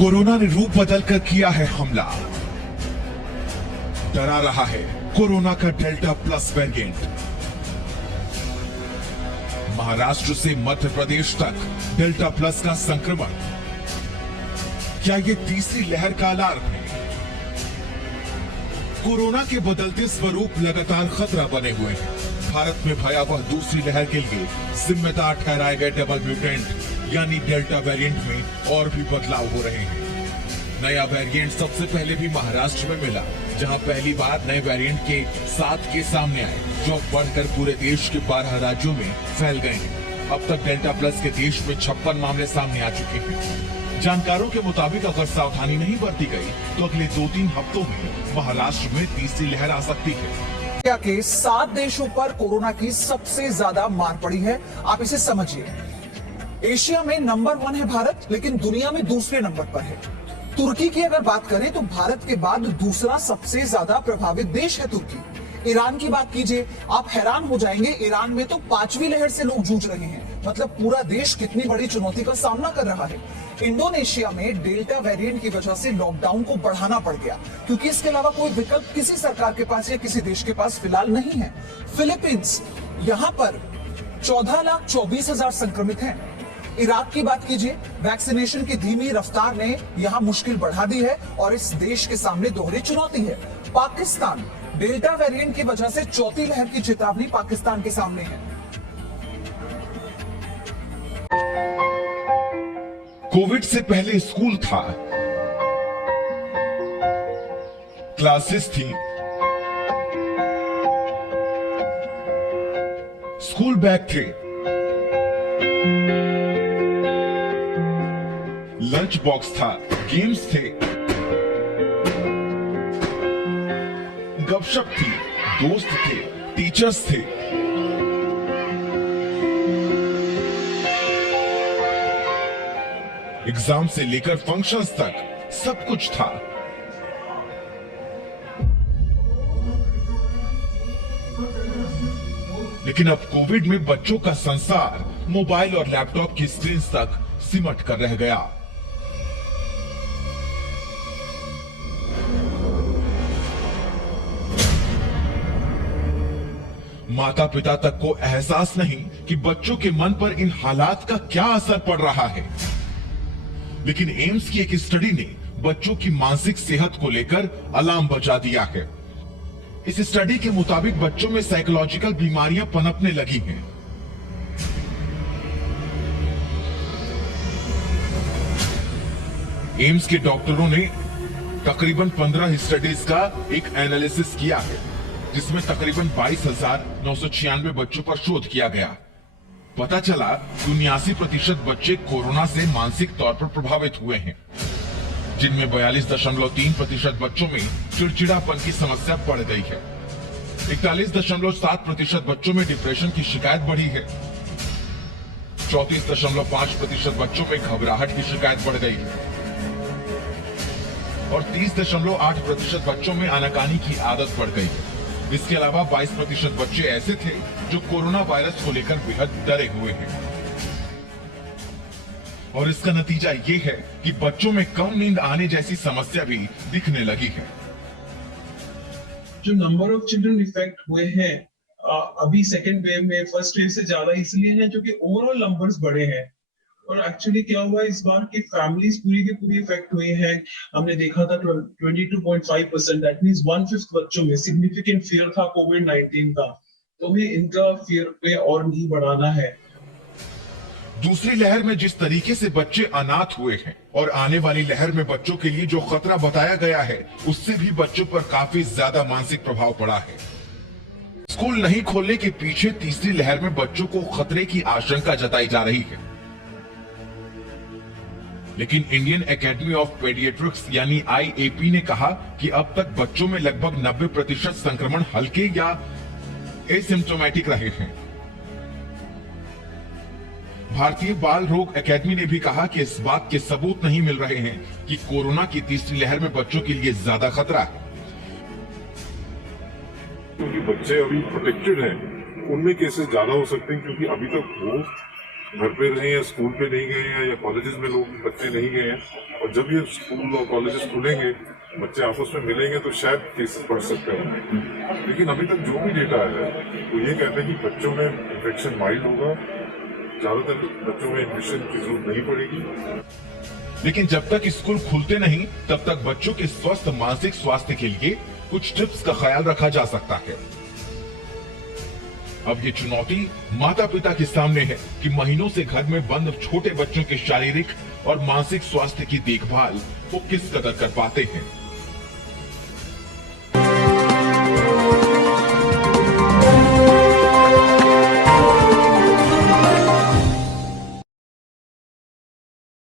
Corona ने रूप बदलकर किया है हमला। डरा रहा है कोरोना का डेल्टा प्लस वेरिएंट। महाराष्ट्र से मध्य प्रदेश तक डेल्टा प्लस का संक्रमण। क्या ये तीसरी लहर का अलार्म है? कोरोना के बदलते स्वरूप लगातार खतरा बने हुए हैं। भारत में भयावह दूसरी लहर के लिए जिम्मेदार ठहराए गए डबल म्यूटेंट यानी डेल्टा वेरिएंट में और भी बदलाव हो रहे हैं। नया वेरिएंट सबसे पहले भी महाराष्ट्र में मिला, जहां पहली बार नए वेरिएंट के 7 केस सामने आए, जो बढ़कर पूरे देश के 12 राज्यों में फैल गए हैं। अब तक डेल्टा प्लस के देश में 56 मामले सामने आ चुके हैं। जानकारों के मुताबिक अगर सावधानी नहीं बरती गई तो अगले 2-3 हफ्तों में महाराष्ट्र में तीसरी लहर आ सकती है। इंडिया के 7 देशों पर कोरोना की सबसे ज्यादा मार पड़ी है। आप इसे समझिए। एशिया में नंबर 1 है भारत, लेकिन दुनिया में दूसरे नंबर पर है। तुर्की की अगर बात करें तो भारत के बाद दूसरा सबसे ज्यादा प्रभावित देश है तुर्की। ईरान की बात कीजिए, आप हैरान हो जाएंगे, ईरान में तो 5वीं लहर से लोग जूझ रहे हैं। मतलब पूरा देश कितनी बड़ी चुनौती का सामना कर रहा है। इंडोनेशिया में डेल्टा वेरिएंट की वजह से लॉकडाउन को बढ़ाना पड़ गया, क्योंकि इसके अलावा कोई विकल्प किसी सरकार के पास या किसी देश के पास फिलहाल नहीं है। फिलीपींस, यहां पर 14,24,000 संक्रमित हैं। इराक की बात कीजिए, वैक्सीनेशन की धीमी रफ्तार ने यहां मुश्किल बढ़ा दी है और इस देश के सामने दोहरी चुनौती है। पाकिस्तान, डेल्टा वेरिएंट की वजह से चौथी लहर की चेतावनी पाकिस्तान के सामने है। कोविड से पहले स्कूल था, क्लासेस थी, स्कूल बैग थे, लंच बॉक्स था, गेम्स थे, गपशप थी, दोस्त थे, टीचर्स थे। एग्जाम से लेकर फंक्शंस तक सब कुछ था। लेकिन अब कोविड में बच्चों का संसार मोबाइल और लैपटॉप की स्क्रीन तक सिमट कर रह गया। माता पिता तक को एहसास नहीं कि बच्चों के मन पर इन हालात का क्या असर पड़ रहा है। लेकिन एम्स की एक स्टडी ने बच्चों की मानसिक सेहत को लेकर अलार्म बजा दिया है। इस स्टडी के मुताबिक बच्चों में साइकोलॉजिकल बीमारियां पनपने लगी हैं। एम्स के डॉक्टरों ने तकरीबन 15 स्टडीज का एक एनालिसिस किया है, जिसमें तकरीबन 22,996 बच्चों पर शोध किया गया। पता चला 79% बच्चे कोरोना से मानसिक तौर पर प्रभावित हुए हैं, जिनमें 42.3% बच्चों में चिड़चिड़ापन की समस्या बढ़ गई है। 41.7% बच्चों में डिप्रेशन की शिकायत बढ़ी है। 34.5% बच्चों में घबराहट की शिकायत बढ़ गई है और 30.8% बच्चों में आनाकानी की आदत बढ़ गई है। इसके अलावा 22% बच्चे ऐसे थे जो कोरोना वायरस को लेकर बेहद डरे हुए हैं। और इसका नतीजा ये है कि बच्चों में कम नींद आने जैसी समस्या भी दिखने लगी है। जो नंबर ऑफ चिल्ड्रन इफेक्ट हुए हैं अभी सेकेंड वेव में फर्स्ट वेव से ज्यादा इसलिए है जो कि ओवरऑल नंबर्स बढ़े हैं। और एक्चुअली क्या हुआ इस बार की फैमिलीज पूरी की पूरी इफेक्ट हुई है। हमने देखा था 22.5%, दैट मींस 1/5 बच्चों में सिग्निफिकेंट फियर था कोविड-19 का। तो हमें इनका फियर पे और नहीं बढ़ाना है। दूसरी लहर में जिस तरीके से बच्चे अनाथ हुए हैं और आने वाली लहर में बच्चों के लिए जो खतरा बताया गया है, उससे भी बच्चों पर काफी ज्यादा मानसिक प्रभाव पड़ा है। स्कूल नहीं खोलने के पीछे तीसरी लहर में बच्चों को खतरे की आशंका जताई जा रही है। लेकिन इंडियन एकेडमी ऑफ पेडियाट्रिक्स यानी IAP ने कहा कि अब तक बच्चों में लगभग 90% संक्रमण हल्के या एसिम्प्टोमेटिक रहे हैं। भारतीय बाल रोग एकेडमी ने भी कहा कि इस बात के सबूत नहीं मिल रहे हैं कि कोरोना की तीसरी लहर में बच्चों के लिए ज्यादा खतरा है। क्योंकि बच्चे अभी प्रोटेक्टेड हैं, उनमें केसेस ज्यादा हो सकते हैं, क्योंकि अभी तक वो घर पे रहे हैं, स्कूल पे नहीं गए हैं या कॉलेजेस में लोग बच्चे नहीं गए हैं, और जब ये स्कूल और कॉलेजेस खुलेंगे, बच्चे आपस में मिलेंगे तो शायद केसेस बढ़ सकते हैं। लेकिन अभी तक जो भी डेटा है वो ये कहते हैं कि बच्चों में इन्फेक्शन माइल्ड होगा, ज्यादातर बच्चों में इन्फेक्शन की जरूरत नहीं पड़ेगी। लेकिन जब तक स्कूल खुलते नहीं तब तक बच्चों के स्वस्थ मानसिक स्वास्थ्य के लिए कुछ टिप्स का ख्याल रखा जा सकता है। अब ये चुनौती माता पिता के सामने है कि महीनों से घर में बंद छोटे बच्चों के शारीरिक और मानसिक स्वास्थ्य की देखभाल वो किस कदर कर पाते हैं।